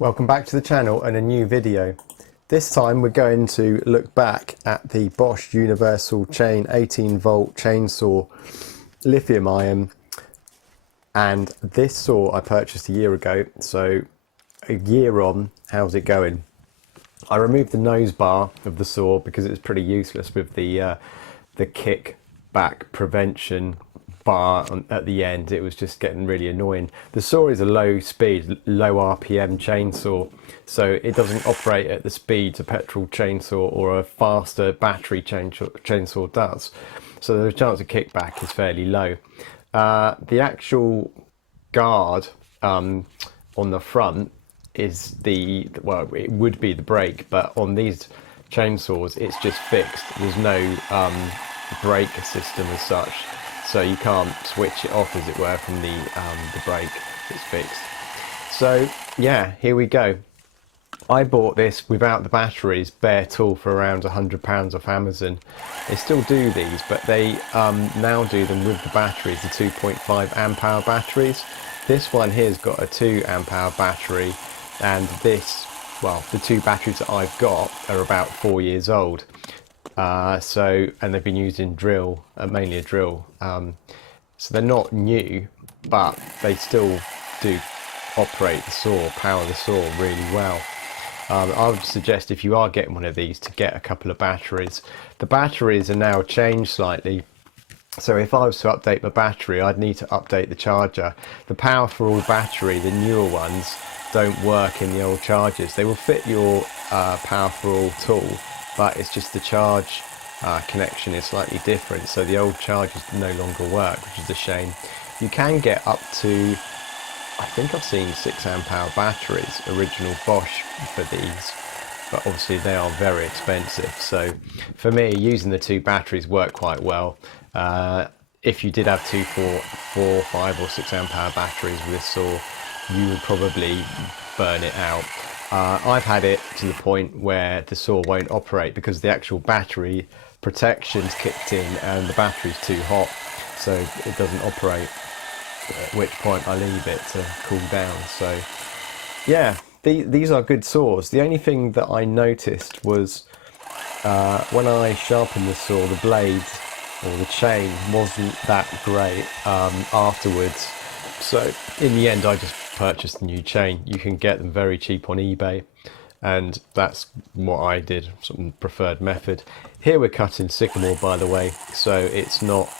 Welcome back to the channel and a new video. This time we're going to look back at the Bosch UniversalChain 18-volt chainsaw lithium ion, and this saw I purchased a year ago, so a year on, how's it going? I removed the nose bar of the saw because it's pretty useless with the kick back prevention bar at the end. It was just getting really annoying. The saw is a low speed, low RPM chainsaw, so it doesn't operate at the speeds a petrol chainsaw or a faster battery chainsaw does. So the chance of kickback is fairly low. The actual guard on the front is well, it would be the brake, but on these chainsaws it's just fixed. There's no brake system as such, so you can't switch it off, as it were, from the brake. It's fixed. So yeah, here we go. I bought this without the batteries, bare tool, for around £100 off Amazon. They still do these, but they now do them with the batteries, the 2.5 amp hour batteries. This one here's got a 2 amp hour battery, and this, well, the two batteries that I've got are about 4 years old. And they've been used in drill, mainly a drill. So they're not new, but they still do operate the saw, power the saw really well. I would suggest, if you are getting one of these, to get a couple of batteries. The batteries are now changed slightly. So if I was to update my battery, I'd need to update the charger. The Power for All battery, the newer ones, don't work in the old chargers. They will fit your Power for All tool, but it's just the charge connection is slightly different, so the old chargers no longer work, which is a shame. You can get up to, I think I've seen 6 amp hour batteries, original Bosch, for these, but obviously they are very expensive. So for me, using the two batteries work quite well. If you did have 2, 4, 5 or 6 amp hour batteries with this saw, you would probably burn it out. I've had it to the point where the saw won't operate because the actual battery protection's kicked in and the battery's too hot, so it doesn't operate, at which point I leave it to cool down. So yeah, these are good saws. The only thing that I noticed was when I sharpened the saw, the blade or the chain wasn't that great afterwards. So in the end I just purchased a new chain. You can get them very cheap on eBay, and that's what I did, sort of preferred method. Here we're cutting sycamore, by the way, so it's not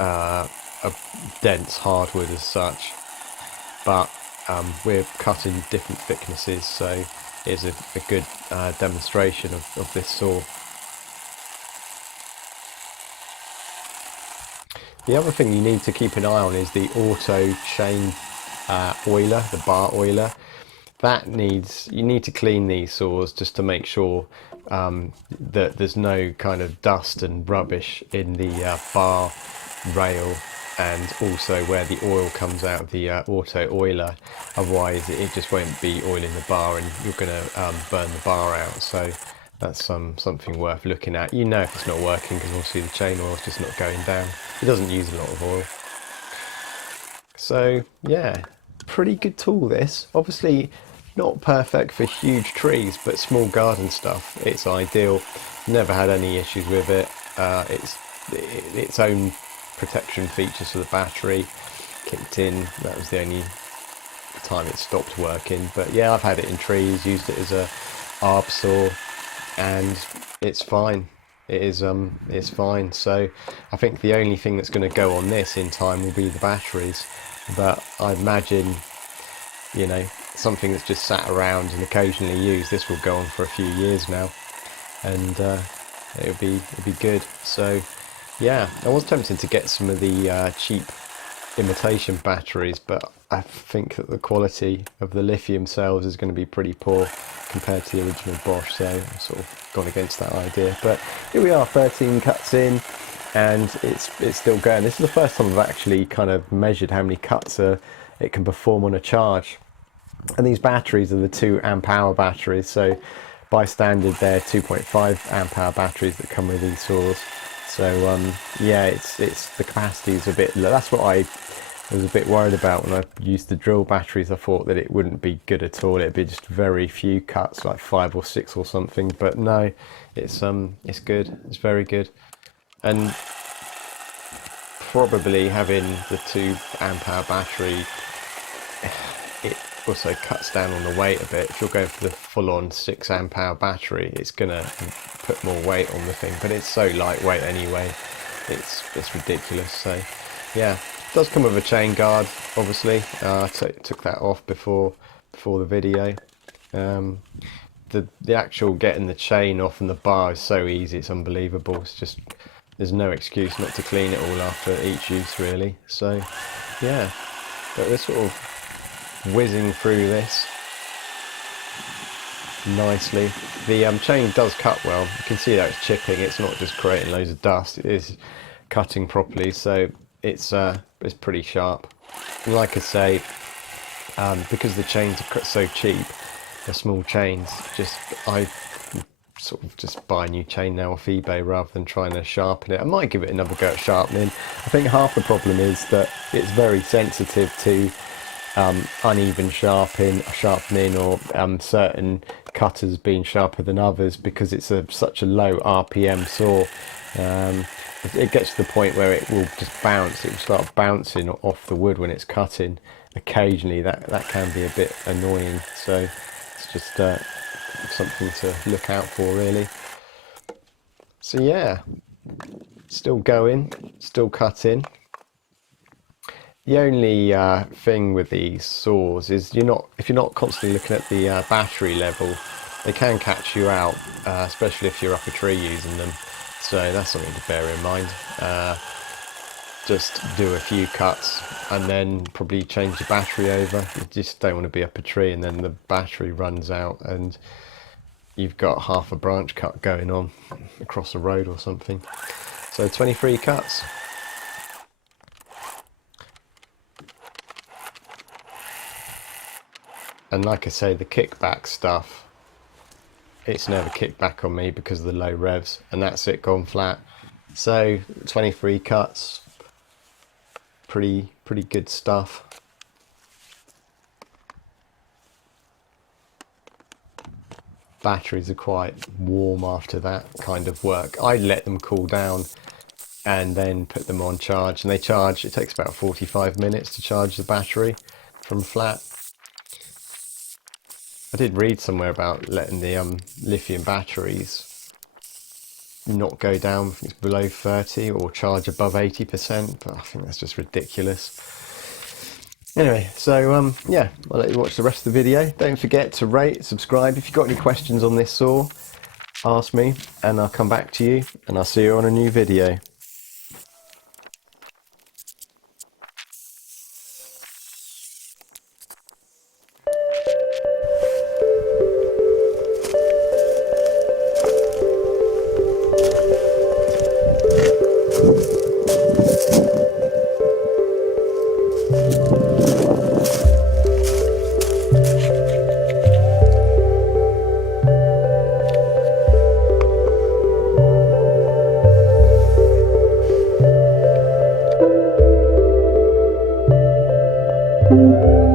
a dense hardwood as such, but we're cutting different thicknesses, so it's a good demonstration of this saw. The other thing you need to keep an eye on is the auto chain oiler, the bar oiler. You need to clean these saws just to make sure that there's no kind of dust and rubbish in the bar rail, and also where the oil comes out of the auto oiler. Otherwise it just won't be oiling the bar and you're going to burn the bar out. So that's something worth looking at. You know if it's not working because obviously the chain oil is just not going down. It doesn't use a lot of oil. So yeah, pretty good tool this. Obviously not perfect for huge trees, but small garden stuff, it's ideal. Never had any issues with it. Its own protection features for the battery kicked in. That was the only time it stopped working. But yeah, I've had it in trees, used it as a arb saw, and it's fine. It's fine. So I think the only thing that's going to go on this in time will be the batteries, but I imagine, you know, something that's just sat around and occasionally used, this will go on for a few years now, and it'll be good. So yeah, I was tempted to get some of the cheap imitation batteries, but I think that the quality of the lithium cells is going to be pretty poor compared to the original Bosch, so I've sort of gone against that idea. But here we are, 13 cuts in, and it's still going. This is the first time I've actually kind of measured how many cuts it can perform on a charge. And these batteries are the 2 amp hour batteries, so by standard they're 2.5 amp hour batteries that come with these saws. So yeah, it's the capacity is a bit low. That's what I I was a bit worried about when I used the drill batteries. I thought that it wouldn't be good at all. It'd be just very few cuts, like 5 or 6 or something. But no, it's good. It's very good. And probably having the 2 amp-hour battery, it also cuts down on the weight a bit. If you're going for the full-on 6 amp-hour battery, it's gonna put more weight on the thing. But it's so lightweight anyway. It's ridiculous. So yeah, it does come with a chain guard. Obviously, I took that off before the video. The actual getting the chain off and the bar is so easy. It's unbelievable. It's just, there's no excuse not to clean it all after each use, really. So yeah, but we're sort of whizzing through this nicely. The chain does cut well. You can see that it's chipping. It's not just creating loads of dust. It is cutting properly, so it's pretty sharp. And like I say, because the chains are so cheap, the small chains, I sort of just buy a new chain now off eBay rather than trying to sharpen it. I might give it another go at sharpening. I think half the problem is that it's very sensitive to uneven sharpening or certain cutters being sharper than others, because it's such a low RPM saw. It gets to the point where it will just bounce. It will start bouncing off the wood when it's cutting. Occasionally that can be a bit annoying, so it's just something to look out for, really. So yeah, still going, still cutting. The only thing with these saws is if you're not constantly looking at the battery level, they can catch you out, especially if you're up a tree using them. So that's something to bear in mind. Just do a few cuts and then probably change the battery over. You just don't want to be up a tree and then the battery runs out and you've got half a branch cut going on across the road or something. So 23 cuts. And like I say, the kickback stuff, it's never kicked back on me because of the low revs, and that's it, gone flat. So 23 cuts, pretty good stuff. Batteries are quite warm after that kind of work. I let them cool down and then put them on charge, and they charge. It takes about 45 minutes to charge the battery from flat. I did read somewhere about letting the lithium batteries not go down below 30 or charge above 80%, but I think that's just ridiculous. Anyway, so yeah, I'll let you watch the rest of the video. Don't forget to rate, subscribe. If you've got any questions on this saw, ask me and I'll come back to you, and I'll see you on a new video. Thank you.